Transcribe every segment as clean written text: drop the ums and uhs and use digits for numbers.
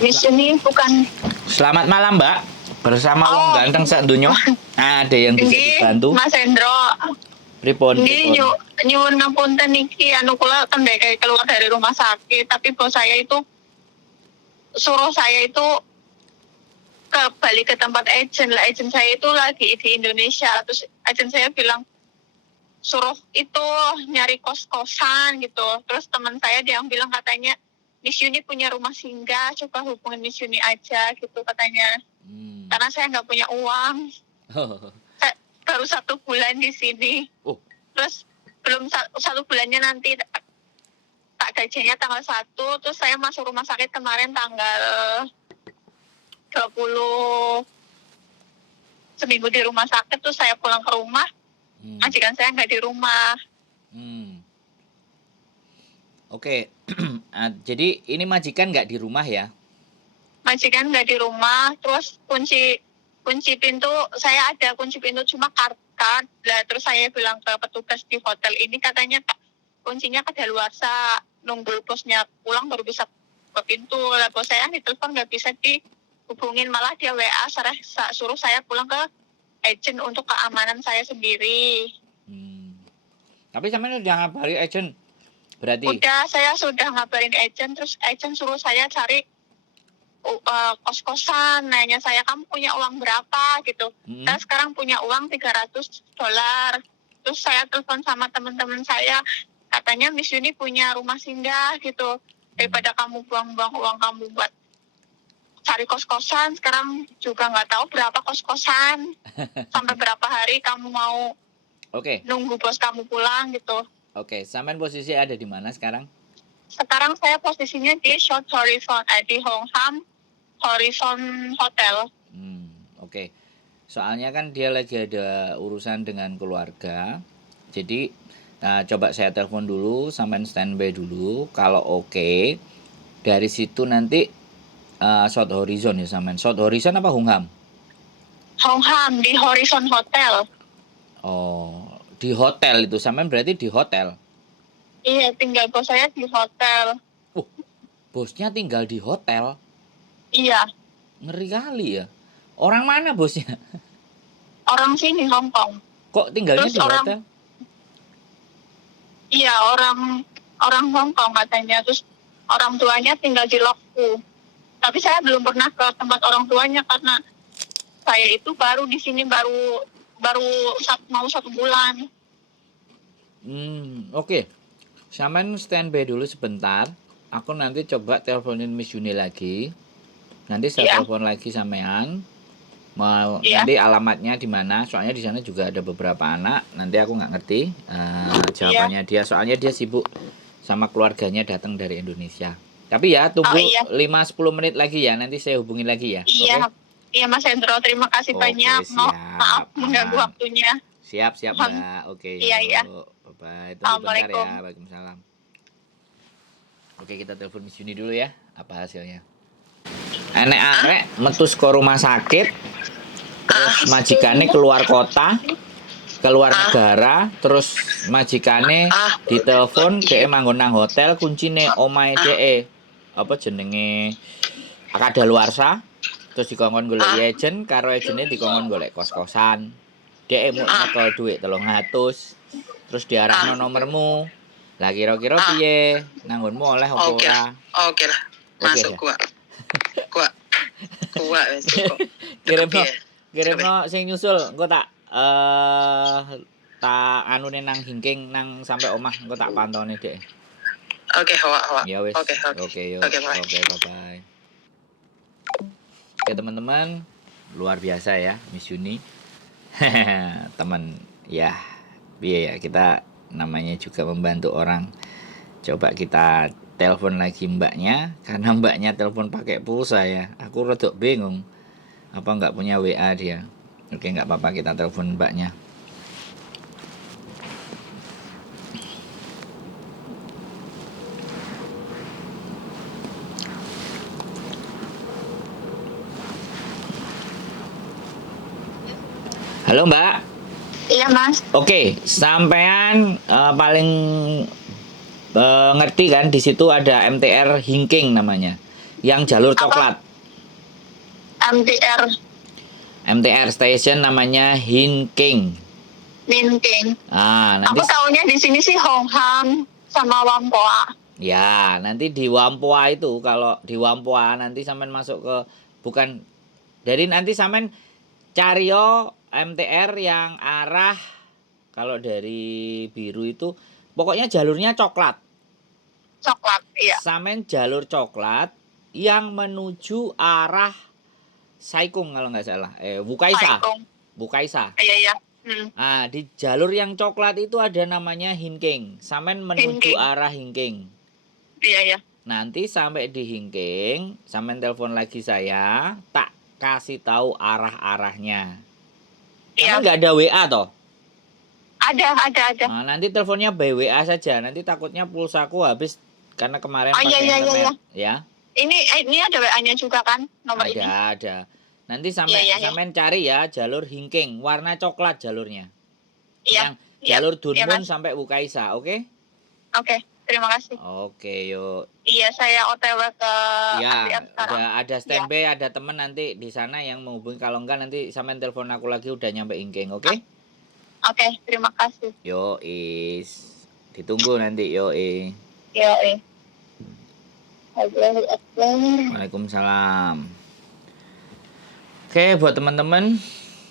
Miss ini bukan. Selamat malam, Mbak. Bersama wong Oh, ganteng sak donya. Ada yang bisa nggih, dibantu? Mas Hendro. Pripun, Nggih, pripun? nyuwun ngapunten niki anu kula kendek keluar dari rumah sakit, tapi bos saya itu suruh saya itu balik ke tempat agent lah. Agent saya itu lagi di Indonesia. Terus agent saya bilang suruh itu nyari kos-kosan gitu. Terus teman saya dia yang bilang katanya Miss Yuni punya rumah singgah, coba hubungin Miss Yuni aja gitu katanya. Karena saya nggak punya uang. Saya baru 1 bulan di sini. Oh. Terus belum 1 bulannya nanti tak gajinya tanggal 1. Terus saya masuk rumah sakit kemarin tanggal 20, seminggu di rumah sakit. Terus saya pulang ke rumah, majikan saya nggak di rumah. Oke. Jadi ini majikan nggak di rumah ya? Majikan nggak di rumah. Terus kunci pintu saya ada kunci pintu cuma kartu. Lah terus saya bilang ke petugas di hotel ini katanya kuncinya kadaluarsa, nunggu bosnya pulang baru bisa ke pintu. Lah bos saya ditelepon nggak bisa dihubungin, malah dia WA suruh saya pulang ke agent untuk keamanan saya sendiri. Tapi sampean udah ngabari agent berarti? Udah, saya sudah ngabarin agent, terus agent suruh saya cari kos-kosan. Nanya saya, kamu punya uang berapa gitu. Saya sekarang punya uang $300. Terus saya telepon sama teman-teman saya, katanya Miss Yuni punya rumah singgah gitu. Daripada kamu buang-buang uang kamu buat cari kos-kosan, sekarang juga nggak tahu berapa kos-kosan. Sampai berapa hari kamu mau nunggu bos kamu pulang gitu. Oke, sampean posisi ada di mana sekarang? Sekarang saya posisinya di Short Horizon, di Hongham Horizon Hotel. Oke. Soalnya kan dia lagi ada urusan dengan keluarga. Jadi coba saya telepon dulu, sampean standby dulu. Kalau oke, dari situ nanti Short Horizon ya sampean. Short Horizon apa Hongham? Hongham di Horizon Hotel. Oh, di hotel itu sampean berarti di hotel? Iya, tinggal bos saya di hotel. Bosnya tinggal di hotel? Iya. Ngeri kali ya. Orang mana bosnya? Orang sini, Hong Kong. Kok tinggalnya terus di hotel? Iya, orang Hong Kong katanya. Terus orang tuanya tinggal di Lokku. Tapi saya belum pernah ke tempat orang tuanya karena saya itu baru di sini baru mau 1 bulan. Oke. Sampean standby dulu sebentar. Aku nanti coba teleponin Miss Yuni lagi. Nanti saya telepon lagi sampean. Nanti alamatnya di mana? Soalnya di sana juga ada beberapa anak. Nanti aku nggak ngerti jawabannya dia. Soalnya dia sibuk sama keluarganya datang dari Indonesia. Tapi ya tunggu 5-10 menit lagi ya. Nanti saya hubungin lagi ya. Iya. Okay? Iya Mas Hendro, terima kasih banyak. Maaf mengganggu waktunya. Siap Mbak. Oke. Iya. Bye-bye. Tunggu bentar ya. Waalaikumsalam. Oke, kita telepon Miss Yuni dulu ya. Apa hasilnya? Enek-enek metus ke rumah sakit. Terus majikannya keluar kota, keluar negara. Terus majikannya ditelepon dhek manggon nang hotel, kuncine omahe dhek apa jenenge kadaluarsa. Terus dikongkon golek agent, karo agentnya dikongkon golek kos-kosan. Dhek mau nyekel duit 300. Terus diarahno nomormu. Lah kira-kira piye? Nanggonmu oleh apa ora? Oke lah. Masuk gua wis kok. Kirimno sing nyusul engko tak anune nang hingking nang sampai omah engko tak pantone Dek. Oke, Hawa. Ya wis. Oke, bye. Oke, teman-teman, luar biasa ya Miss Yuni. Teman ya. Iya ya, kita namanya juga membantu orang. Coba kita telepon lagi mbaknya, karena mbaknya telepon pakai pulsa ya. Aku rada bingung. Apa nggak punya WA dia? Oke, nggak apa-apa, kita telepon mbaknya. Halo Mbak. Iya Mas. Oke, sampean paling ngerti kan di situ ada MTR Hingking namanya. Yang jalur Apa? coklat. MTR MTR station namanya Hinking. Minking. Nanti Aku taunya di sini sih Hongham sama Whampoa. ya, nanti di Whampoa itu, kalau di Whampoa nanti sampean masuk ke, bukan, jadi nanti sampean cari yo MTR yang arah, kalau dari biru itu pokoknya jalurnya coklat. Coklat, iya. Sampean jalur coklat yang menuju arah Saikung kalau nggak salah. Wukaisa. Saikung. Wukaisa. Iya, iya. Di jalur yang coklat itu ada namanya Hinking. Sampean menuju Hinking. arah Hinking. Iya, iya. Nanti sampai di Hinking, sampean telepon lagi saya, tak kasih tahu arah-arahnya. Iya. Sampean nggak ada WA toh? Ada. Nanti teleponnya by WA saja. Nanti takutnya pulsaku habis karena kemarin pakai iya, internet. iya. Ya. Ini ada WA-nya juga kan nomor ini? Ada. Nanti sampean cari ya jalur Hinking, warna coklat jalurnya. Iya. Yang jalur Iya, Dunmun Mas. sampai Wukaisa, oke? Oke, terima kasih. Oke, yuk. Iya, saya OTW ke Ya, MTR sekarang. udah ada standby, ada temen nanti di sana yang menghubungi. Kalau enggak nanti sampean telepon aku lagi udah nyampe Hinking, oke? Oke, terima kasih. Yo ditunggu nanti yo Yo, Allahu Akbar. Waalaikumsalam. Oke, buat teman-teman,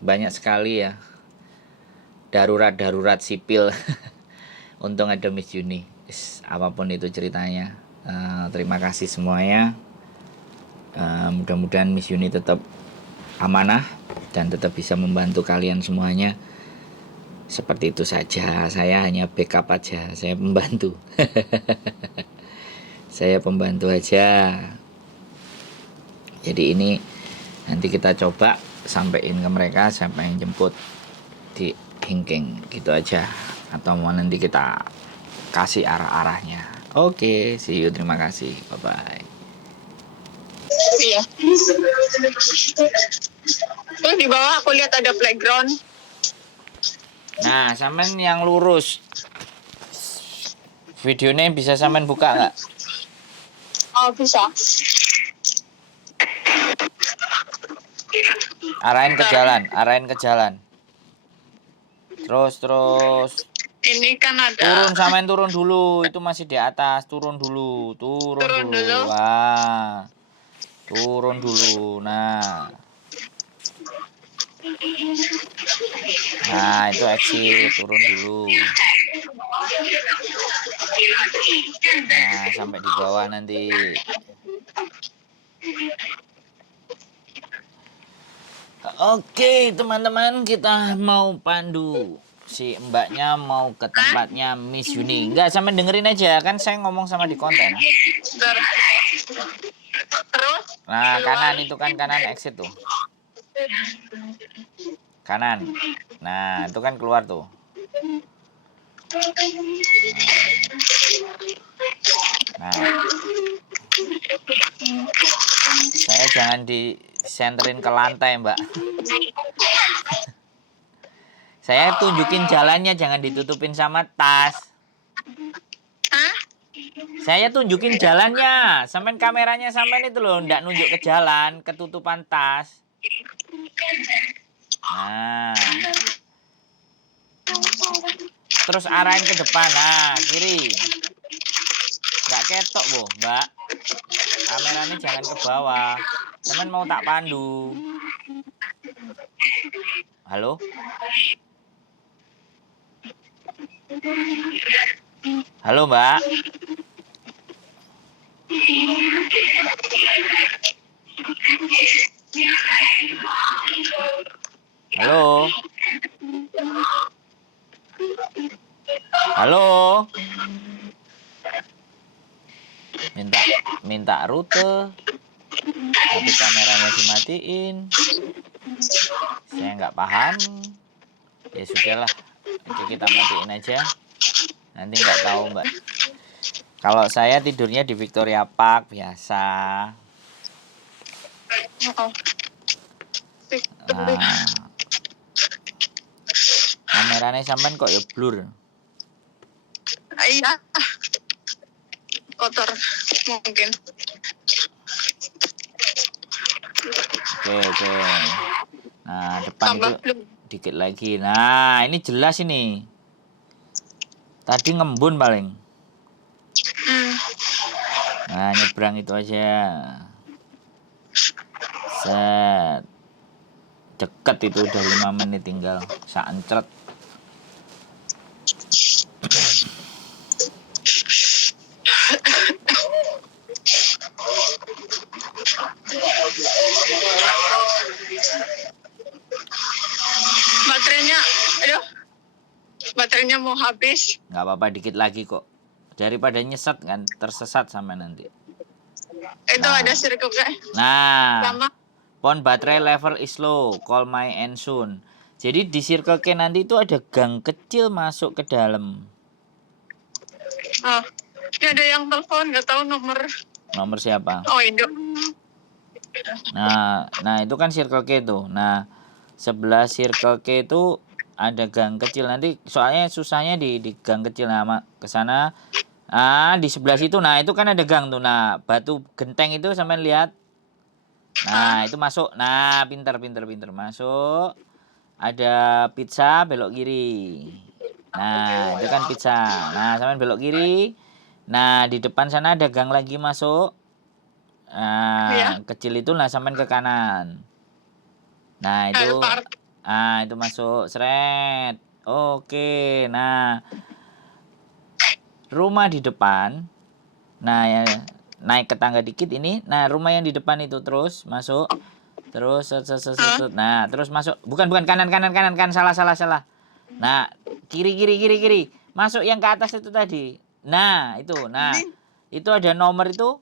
banyak sekali ya darurat sipil. Untung ada Miss Yuni. Apapun itu ceritanya, terima kasih semuanya. Mudah-mudahan Miss Yuni tetap amanah dan tetap bisa membantu kalian semuanya. Seperti itu saja. Saya hanya backup aja, saya pembantu. Saya pembantu aja. Jadi ini nanti kita coba sampein ke mereka siapa yang jemput di Hinking gitu aja, atau mau nanti kita kasih arah-arahnya. Oke, see you, terima kasih, bye bye. Iya. Terus di bawah aku lihat ada playground. Nah, sampean yang lurus, videonya bisa sampean buka nggak? Oh, bisa. Arahin ke jalan. Terus. Ini kan ada. Turun dulu, itu masih di atas. Turun dulu. Turun dulu. Wah. Turun dulu. Nah, itu exit, turun dulu. Nah, sampai di bawah nanti. Oke, teman-teman, kita mau pandu. Si mbaknya mau ke tempatnya Miss Yuni. Enggak, sampai dengerin aja, kan saya ngomong sama di konten. Terus? Nah, kanan itu kan, kanan exit tuh. Kanan. Nah, itu kan keluar tuh. Nah. Saya jangan disenterin ke lantai, Mbak. Saya tunjukin jalannya, jangan ditutupin sama tas. Hah? Saya tunjukin jalannya. Sampean kameranya sampean itu loh, ndak nunjuk ke jalan, ketutupan tas. Nah. Terus arahin ke depan. Nah, kiri. Nggak ketok, Bu, Mbak. Kameranya jangan ke bawah. Sampean mau tak pandu. Halo? Halo, Mbak. Halo. Halo. Minta rute. Tapi kameranya dimatiin. Saya nggak paham. Ya sudahlah. Oke, kita matiin aja. Nanti nggak tahu, Mbak. Kalau saya tidurnya di Victoria Park biasa. Nah, kameranya sampean kok ya blur. Iya. Kotor mungkin. Oke. Nah, depan Tambah itu belum. dikit lagi. Nah, ini jelas ini. Tadi ngembun paling. Nah, nyebrang itu aja. Set. Deket itu udah 5 menit tinggal. Saencret. Baterainya, aduh, baterainya mau habis. Nggak apa-apa, dikit lagi kok. Daripada nyesat kan, tersesat sama nanti. Itu Nah. ada sirkuitnya. Nah, Lama. phone battery level is low. Call my end soon. Jadi di Circle K nanti itu ada gang kecil masuk ke dalam. Oh, ini ada yang telepon, nggak tahu nomor. Nomor siapa? Oh, Indo. Nah itu kan Circle K tuh. Nah, sebelah Circle K itu ada gang kecil nanti. Soalnya susahnya di gang kecil. Nah, ke sana. Di sebelah situ. Nah, itu kan ada gang tuh. Nah, batu genteng itu sampai lihat. Nah, itu masuk. Nah, pinter masuk. Ada pizza belok kiri. Nah, itu kan pizza. Nah, sampai belok kiri. Nah, di depan sana ada gang lagi masuk. Iya. Kecil itu lah sampai ke kanan. Nah, itu itu masuk seret. Oke. Nah, rumah di depan. Nah, ya, naik ke tangga dikit ini. Nah, rumah yang di depan itu terus masuk. Terus nah, terus masuk. Bukan kanan salah. Nah, kiri. Masuk yang ke atas itu tadi. Nah, itu. Nah, itu ada nomor itu.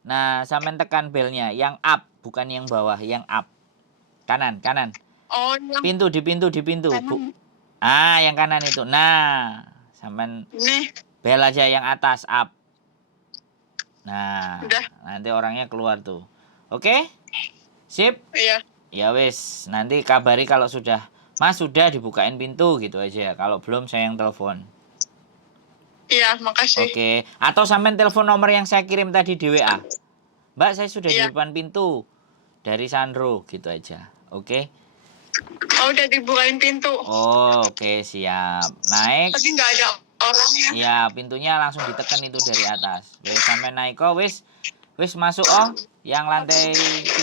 Nah, sampai tekan belnya yang up, bukan yang bawah, yang up. Kanan. Oh, yang Pintu. kanan. Yang kanan itu. Nah, sampai Nih, bel aja yang atas up. Nah, udah. nanti orangnya keluar tuh. Oke? Sip? Iya. Ya wis, nanti kabari kalau sudah. Mas sudah dibukain pintu gitu aja. Kalau belum saya yang telepon. Iya, makasih. Oke. Atau sampai telepon nomor yang saya kirim tadi di WA. Mbak, saya sudah di Iya. depan pintu. Dari Sandro gitu aja. Oke? Oh, udah dibukain pintu. Oke, siap. Naik. Tapi nggak ada orangnya. Ya, pintunya langsung ditekan itu dari atas. Wis sampai naik kok, wis masuk yang lantai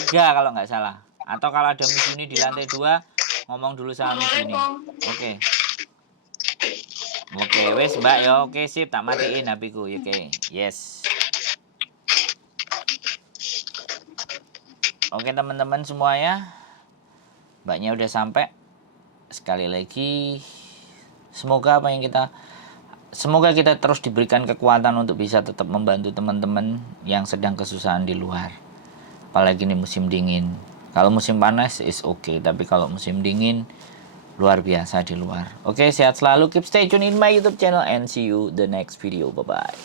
3 kalau nggak salah. Atau kalau ada Miss Yuni di lantai 2, ngomong dulu sama Miss Yuni. Oke, wis Mbak ya. Oke, sip, tak matiin HP-ku. Oke. Yes. Oke, teman-teman semuanya. Mbaknya udah sampai. Sekali lagi semoga kita terus diberikan kekuatan untuk bisa tetap membantu teman-teman yang sedang kesusahan di luar. Apalagi ini musim dingin. Kalau musim panas is okay, tapi kalau musim dingin luar biasa di luar. Oke, sehat selalu. Keep stay tune in my YouTube channel and see you the next video. Bye bye.